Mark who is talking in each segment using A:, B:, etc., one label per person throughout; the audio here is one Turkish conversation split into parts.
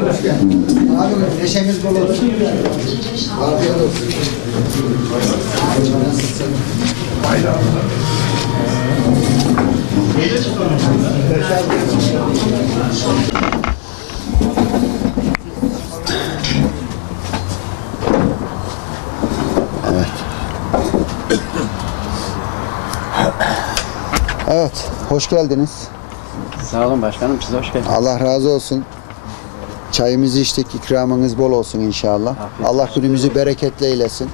A: duacıyım.
B: Abi neşemiz bol olsun. Afiyet olsun. Evet, hoş geldiniz.
C: Sağ olun başkanım siz hoş geldiniz.
B: Allah razı olsun. Çayımızı içtik, ikramınız bol olsun inşallah.
C: Afiyet
B: Allah günümüzü bereketli eylesin.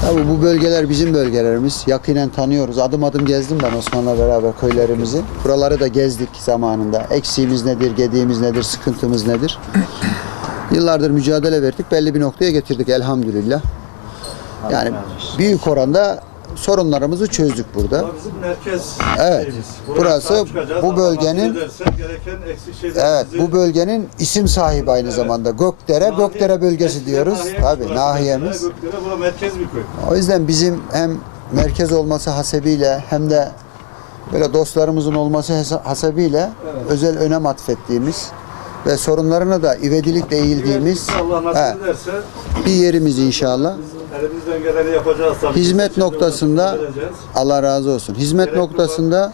B: Tabii bu bölgeler bizim bölgelerimiz. Yakinen tanıyoruz. Adım adım gezdim ben Osman'la beraber köylerimizi. Buraları da gezdik zamanında. Eksiğimiz nedir, gediğimiz nedir, sıkıntımız nedir? Yıllardır mücadele verdik. Belli bir noktaya getirdik elhamdülillah. Yani büyük oranda sorunlarımızı çözdük burada.
D: Bizim merkez
B: Evet.
D: şeyimiz.
B: Burası
D: çıkacağız.
B: bu bölgenin-
D: gereken eksik
B: Evet, bu bölgenin isim sahibi aynı zamanda. Gökdere,
D: Nahiye-
B: Gökdere bölgesi
D: eskiden
B: diyoruz.
D: nahiye
B: Tabii
D: burası
B: nahiyemiz.
D: mesela Gökdere bu merkez bir köy.
B: O yüzden bizim hem merkez olması hasebiyle hem de böyle dostlarımızın olması hesa- hasebiyle özel önem atfettiğimiz ve sorunlarına da ivedilikle eğildiğimiz
D: Allah nasip
B: he, bir yerimiz inşallah.
D: elimizden geleni yapacağız tabii.
B: Hizmet noktasında. Allah razı olsun. Hizmet
D: Gerekli
B: noktasında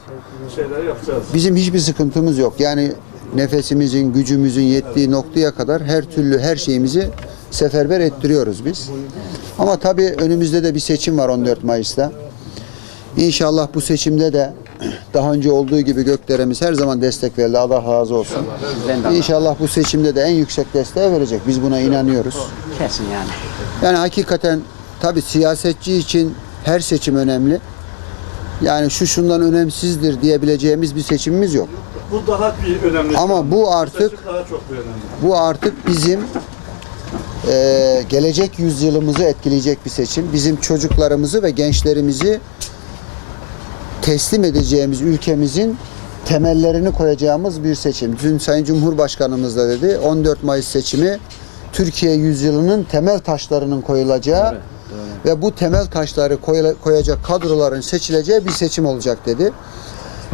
B: bizim hiçbir sıkıntımız yok. Yani nefesimizin, gücümüzün yettiği noktaya kadar her türlü her şeyimizi seferber ettiriyoruz biz. Ama tabii önümüzde de bir seçim var 14 Mayıs'ta. İnşallah bu seçimde de daha önce olduğu gibi Gökdere'miz her zaman destek verdi. Allah razı olsun.
C: Bizden de Allah
B: İnşallah bu seçimde de en yüksek desteği verecek. Biz buna inanıyoruz.
C: kesin yani.
B: Yani hakikaten tabii siyasetçi için her seçim önemli. Yani şu şundan önemsizdir diyebileceğimiz bir seçimimiz yok.
D: Bu daha bir önemli.
B: Ama bu artık
D: seçim daha çok bir önemli.
B: bu artık bizim eee, gelecek yüzyılımızı etkileyecek bir seçim. Bizim çocuklarımızı ve gençlerimizi teslim edeceğimiz ülkemizin temellerini koyacağımız bir seçim. Dün Sayın Cumhurbaşkanımız da dedi 14 Mayıs seçimi Türkiye yüzyılının temel taşlarının koyulacağı ve bu temel taşları koyacak kadroların seçileceği bir seçim olacak dedi.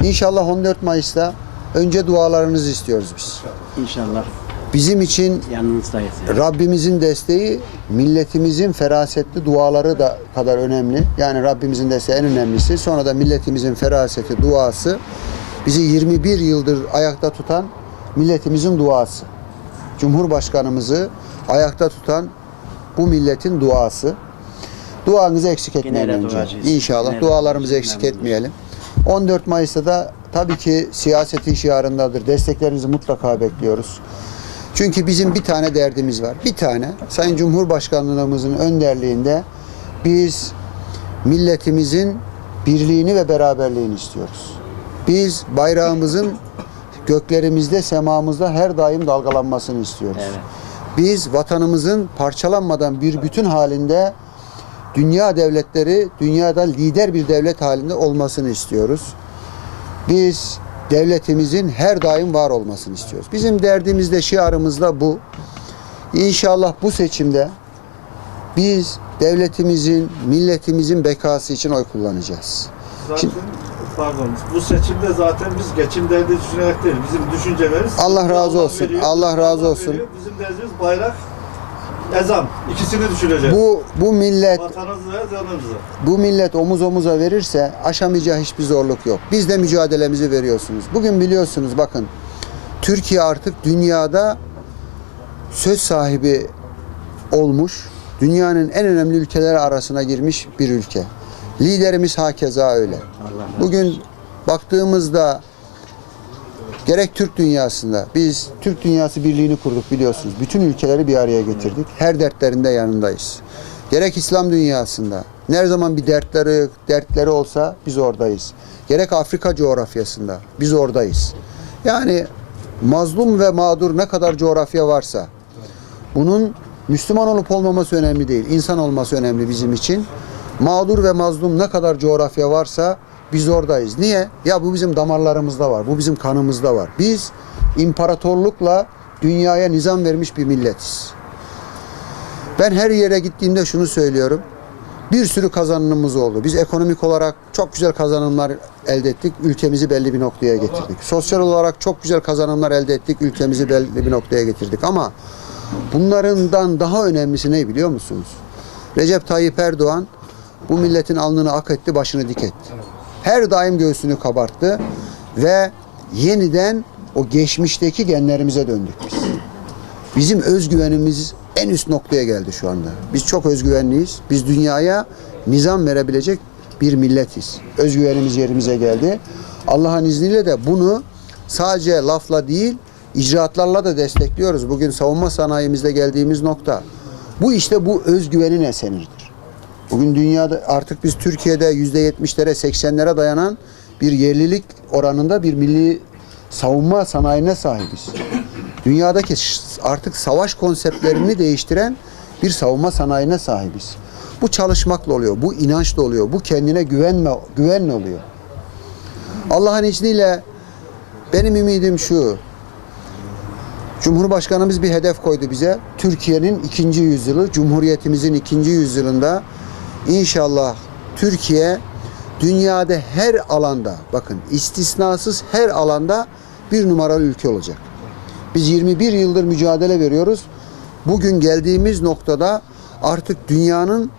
B: İnşallah 14 Mayıs'ta önce dualarınızı istiyoruz biz.
C: İnşallah
B: Bizim için
C: yanınızdayız. Yani.
B: Rabbimizin desteği, milletimizin ferasetli duaları da kadar önemli. Yani Rabbimizin desteği en önemlisi. Sonra da milletimizin feraseti, duası bizi 21 yıldır ayakta tutan milletimizin duası. Cumhurbaşkanımızı ayakta tutan bu milletin duası. Duanızı eksik etmeyin önce.
C: duacıyız.
B: İnşallah dualarımızı eksik etmeyelim. 14 Mayıs'ta da tabii ki siyasetin şiarındadır. Desteklerinizi mutlaka bekliyoruz. Çünkü bizim bir tane derdimiz var. Bir tane. Sayın Cumhurbaşkanlığımızın önderliğinde biz milletimizin birliğini ve beraberliğini istiyoruz. Biz bayrağımızın göklerimizde, semamızda her daim dalgalanmasını istiyoruz.
C: Evet.
B: Biz vatanımızın parçalanmadan bir bütün halinde dünya devletleri, dünyada lider bir devlet halinde olmasını istiyoruz. Biz devletimizin her daim var olmasını istiyoruz. Bizim derdimiz de şiarımız da bu. İnşallah bu seçimde biz devletimizin, milletimizin bekası için oy kullanacağız.
D: Zaten pardon bu seçimde zaten biz geçim derdi düşünerek değil. Bizim düşüncelerimiz
B: Allah razı olsun,
D: veriyor,
B: Allah razı olsun.
D: veriyor. Bizim derdimiz bayrak, ezan. İkisini düşüneceğiz.
B: Bu bu millet
D: Vatanımızı ve
B: bu millet omuz omuza verirse aşamayacağı hiçbir zorluk yok. Biz de mücadelemizi veriyorsunuz. Bugün biliyorsunuz bakın Türkiye artık dünyada söz sahibi olmuş, dünyanın en önemli ülkeleri arasına girmiş bir ülke. Liderimiz hakeza öyle. Bugün baktığımızda gerek Türk dünyasında biz Türk Dünyası Birliği'ni kurduk biliyorsunuz. Bütün ülkeleri bir araya getirdik. Her dertlerinde yanındayız. Gerek İslam dünyasında ne zaman bir dertleri dertleri olsa biz oradayız. Gerek Afrika coğrafyasında biz oradayız. Yani mazlum ve mağdur ne kadar coğrafya varsa bunun Müslüman olup olmaması önemli değil. İnsan olması önemli bizim için. Mağdur ve mazlum ne kadar coğrafya varsa biz oradayız. Niye? Ya bu bizim damarlarımızda var. Bu bizim kanımızda var. Biz imparatorlukla dünyaya nizam vermiş bir milletiz. Ben her yere gittiğimde şunu söylüyorum. Bir sürü kazanımımız oldu. Biz ekonomik olarak çok güzel kazanımlar elde ettik. Ülkemizi belli bir noktaya getirdik. Sosyal olarak çok güzel kazanımlar elde ettik. Ülkemizi belli bir noktaya getirdik. Ama bunlarından daha önemlisi ne biliyor musunuz? Recep Tayyip Erdoğan bu milletin alnını ak etti, başını dik etti. Her daim göğsünü kabarttı ve yeniden o geçmişteki genlerimize döndük biz. Bizim özgüvenimiz en üst noktaya geldi şu anda. Biz çok özgüvenliyiz. Biz dünyaya nizam verebilecek bir milletiz. Özgüvenimiz yerimize geldi. Allah'ın izniyle de bunu sadece lafla değil, icraatlarla da destekliyoruz. Bugün savunma sanayimizde geldiğimiz nokta. Bu işte bu özgüvenin eseridir. Bugün dünyada artık biz Türkiye'de yüzde yetmişlere, seksenlere dayanan bir yerlilik oranında bir milli savunma sanayine sahibiz. Dünyadaki artık savaş konseptlerini değiştiren bir savunma sanayine sahibiz. Bu çalışmakla oluyor, bu inançla oluyor, bu kendine güvenme, güvenle oluyor. Allah'ın izniyle benim ümidim şu. Cumhurbaşkanımız bir hedef koydu bize. Türkiye'nin ikinci yüzyılı, Cumhuriyetimizin ikinci yüzyılında inşallah Türkiye dünyada her alanda, bakın istisnasız her alanda bir numaralı ülke olacak. Biz 21 yıldır mücadele veriyoruz. Bugün geldiğimiz noktada artık dünyanın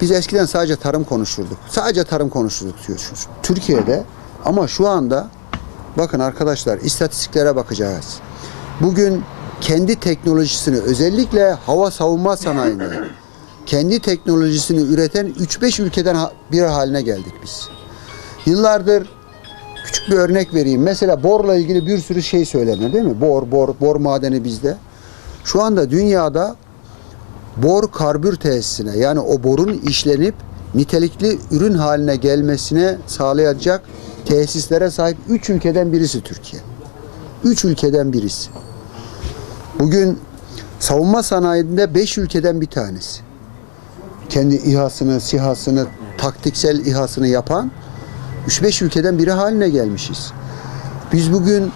B: biz eskiden sadece tarım konuşurduk. Sadece tarım konuşurduk diyor. Türkiye'de ama şu anda bakın arkadaşlar istatistiklere bakacağız. Bugün kendi teknolojisini özellikle hava savunma sanayinde kendi teknolojisini üreten 3-5 ülkeden bir haline geldik biz. Yıllardır küçük bir örnek vereyim. Mesela borla ilgili bir sürü şey söylenir değil mi? Bor, bor, bor madeni bizde. Şu anda dünyada bor karbür tesisine yani o borun işlenip nitelikli ürün haline gelmesine sağlayacak tesislere sahip 3 ülkeden birisi Türkiye. 3 ülkeden birisi. Bugün savunma sanayinde 5 ülkeden bir tanesi. Kendi İHA'sını, SİHA'sını, taktiksel İHA'sını yapan 3-5 ülkeden biri haline gelmişiz. Biz bugün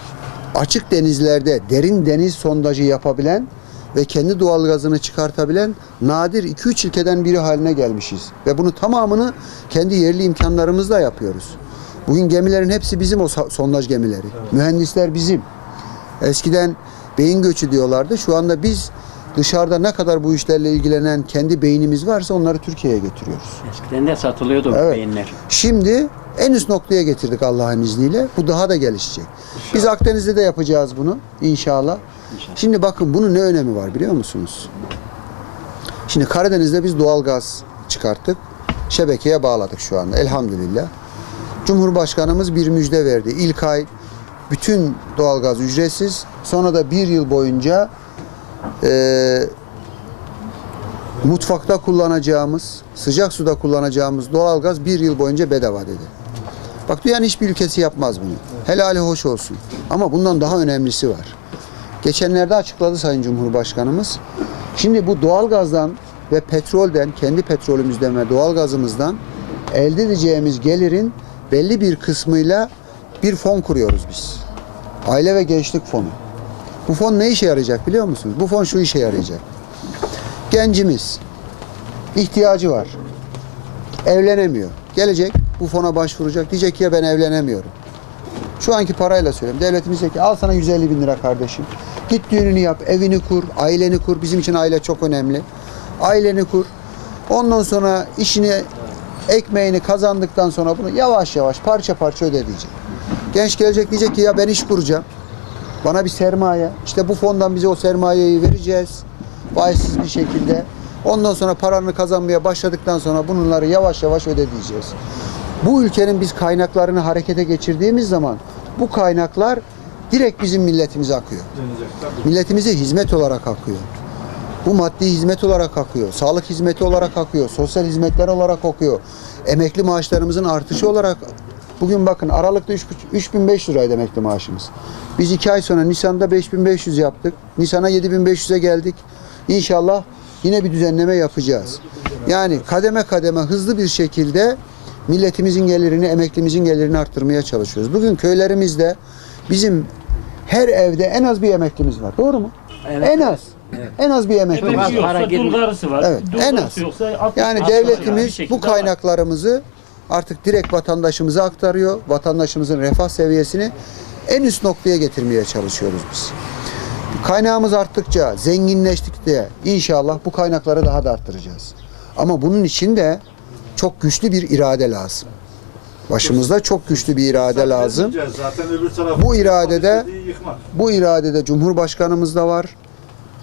B: açık denizlerde derin deniz sondajı yapabilen ve kendi doğal gazını çıkartabilen nadir 2-3 ülkeden biri haline gelmişiz. Ve bunu tamamını kendi yerli imkanlarımızla yapıyoruz. Bugün gemilerin hepsi bizim o sondaj gemileri. Mühendisler bizim. Eskiden beyin göçü diyorlardı. Şu anda biz dışarıda ne kadar bu işlerle ilgilenen kendi beynimiz varsa onları Türkiye'ye getiriyoruz.
C: Eskiden de satılıyordu
B: Evet.
C: beyinler.
B: Şimdi en üst noktaya getirdik Allah'ın izniyle. Bu daha da gelişecek. Biz Akdeniz'de de yapacağız bunu inşallah.
C: İnşallah.
B: Şimdi bakın bunun ne önemi var biliyor musunuz? Şimdi Karadeniz'de biz doğal gaz çıkarttık. Şebekeye bağladık şu anda elhamdülillah. Cumhurbaşkanımız bir müjde verdi. İlk ay bütün doğalgaz ücretsiz. Sonra da bir yıl boyunca eee mutfakta kullanacağımız, sıcak suda kullanacağımız doğalgaz bir yıl boyunca bedava dedi. Bak dünyanın hiçbir ülkesi yapmaz bunu. Helali hoş olsun. Ama bundan daha önemlisi var. Geçenlerde açıkladı Sayın Cumhurbaşkanımız. Şimdi bu doğalgazdan ve petrolden, kendi petrolümüzden ve doğalgazımızdan elde edeceğimiz gelirin belli bir kısmıyla bir fon kuruyoruz biz. Aile ve Gençlik Fonu. Bu fon ne işe yarayacak biliyor musunuz? Bu fon şu işe yarayacak gencimiz ihtiyacı var. Evlenemiyor. Gelecek bu fona başvuracak. Diyecek ki ya ben evlenemiyorum. Şu anki parayla söylüyorum. Devletimiz diyecek ki al sana 150 bin lira kardeşim. Git düğününü yap, evini kur, aileni kur. Bizim için aile çok önemli. Aileni kur. Ondan sonra işini, ekmeğini kazandıktan sonra bunu yavaş yavaş parça parça öde diyecek. Genç gelecek diyecek ki ya ben iş kuracağım. Bana bir sermaye. İşte bu fondan bize o sermayeyi vereceğiz. Faizsiz bir şekilde. Ondan sonra paranı kazanmaya başladıktan sonra bunları yavaş yavaş ödeyeceğiz. Bu ülkenin biz kaynaklarını harekete geçirdiğimiz zaman bu kaynaklar direkt bizim milletimize akıyor. Milletimize hizmet olarak akıyor. Bu maddi hizmet olarak akıyor, sağlık hizmeti olarak akıyor, sosyal hizmetler olarak akıyor. Emekli maaşlarımızın artışı olarak bugün bakın Aralık'ta 3 3500 liraydı emekli maaşımız. Biz 2 ay sonra Nisan'da 5500 yaptık. Nisan'a 7500'e geldik. İnşallah yine bir düzenleme yapacağız. Yani kademe kademe hızlı bir şekilde milletimizin gelirini, emeklimizin gelirini arttırmaya çalışıyoruz. Bugün köylerimizde bizim her evde en az bir emeklimiz var. Doğru mu?
C: Evet.
B: En az. En az bir var.
E: Emekli
C: para
E: yoksa
C: girmiyor.
E: dul karısı var.
B: Evet,
E: Dul
B: en az.
E: Yoksa
B: Yani devletimiz
E: şekilde
B: bu kaynaklarımızı artık direkt vatandaşımıza aktarıyor. Vatandaşımızın refah seviyesini en üst noktaya getirmeye çalışıyoruz biz. Kaynağımız arttıkça, zenginleştikçe inşallah bu kaynakları daha da arttıracağız. Ama bunun için de çok güçlü bir irade lazım. Başımızda çok güçlü bir irade lazım. Bu iradede-. Bu iradede Cumhurbaşkanımız da var.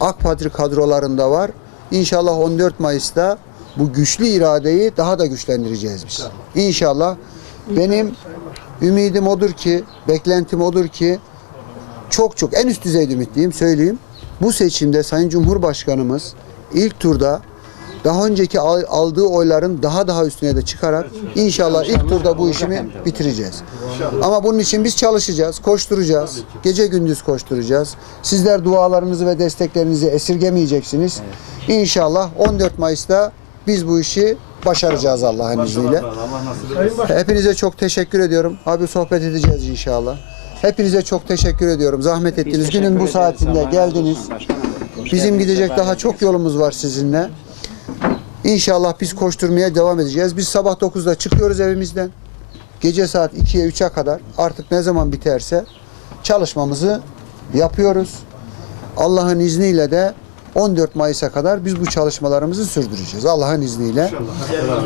B: AK Parti kadrolarında var. İnşallah 14 Mayıs'ta bu güçlü iradeyi daha da güçlendireceğiz biz. İnşallah benim ümidim odur ki, beklentim odur ki çok çok en üst düzeyde ümitliyim söyleyeyim. Bu seçimde Sayın Cumhurbaşkanımız ilk turda daha önceki al- aldığı oyların daha daha üstüne de çıkarak inşallah ilk turda bu işimi bitireceğiz. Ama bunun için biz çalışacağız, koşturacağız. Gece gündüz koşturacağız. Sizler dualarınızı ve desteklerinizi esirgemeyeceksiniz. İnşallah 14 Mayıs'ta biz bu işi başaracağız Allah'ın izniyle. Hepinize çok teşekkür ediyorum. Abi sohbet edeceğiz inşallah. Hepinize çok teşekkür ediyorum. Zahmet ettiniz. Günün bu saatinde geldiniz. Bizim gidecek daha çok yolumuz var sizinle. İnşallah biz koşturmaya devam edeceğiz. Biz sabah 9'da çıkıyoruz evimizden. Gece saat 2'ye 3'e kadar artık ne zaman biterse çalışmamızı yapıyoruz. Allah'ın izniyle de 14 Mayıs'a kadar biz bu çalışmalarımızı sürdüreceğiz. Allah'ın izniyle.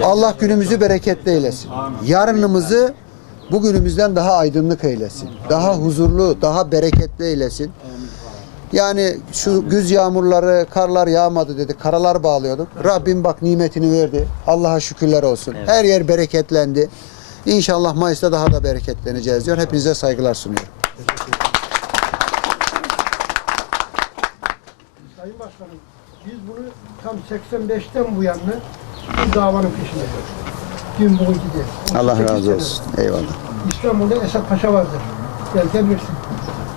B: Allah günümüzü bereketli eylesin. Yarınımızı bugünümüzden daha aydınlık eylesin. Daha huzurlu, daha bereketli eylesin. Yani şu güz yağmurları, karlar yağmadı dedik, karalar bağlıyorduk. Rabbim bak nimetini verdi. Allah'a şükürler olsun. Her yer bereketlendi. İnşallah Mayıs'ta daha da bereketleneceğiz diyor. Hepinize saygılar sunuyorum.
F: Sayın Başkanım, biz bunu tam 85'ten bu yana bu davanın peşindeyiz. Dün bugün gidiyor.
B: Allah
F: 38
B: razı
F: sene.
B: olsun. Eyvallah.
F: İstanbul'da Esat Paşa vardır. Belki bilirsin.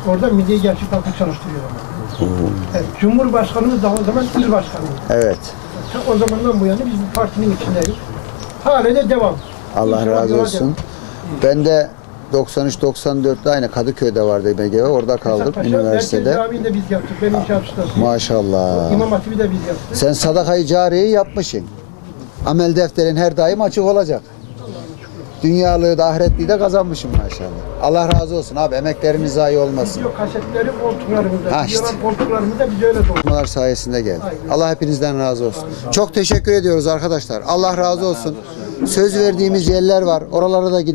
F: Orada Milli Gençlik Halkı çalıştırıyor. Evet, Cumhurbaşkanımız da o zaman il başkanı.
B: Evet.
F: O zamandan bu yana biz bu partinin içindeyiz. Hala da devam.
B: Allah razı olsun.
F: devam.
B: Ben de 93-94'te aynı Kadıköy'de vardı BGV. Orada kaldım
F: Paşa,
B: üniversitede.
F: Camii'ni de biz yaptık. Ben inşaat ustasıyım.
B: Maşallah.
F: İmam Hatip'i de biz yaptık.
B: Sen sadakayı cariyeyi yapmışsın. Amel defterin her daim açık olacak. Dünyalığı da ahiretliği de kazanmışsın maşallah. Allah razı olsun abi emekleriniz zayi olmasın.
F: Video kasetleri koltuklarımızda.
B: Ha işte.
F: Koltuklarımızda biz öyle doldurduk.
B: Bunlar sayesinde geldi. Allah hepinizden razı olsun. Çok teşekkür ediyoruz arkadaşlar. Allah razı olsun. Söz verdiğimiz yerler var. Oralara da gideceğiz.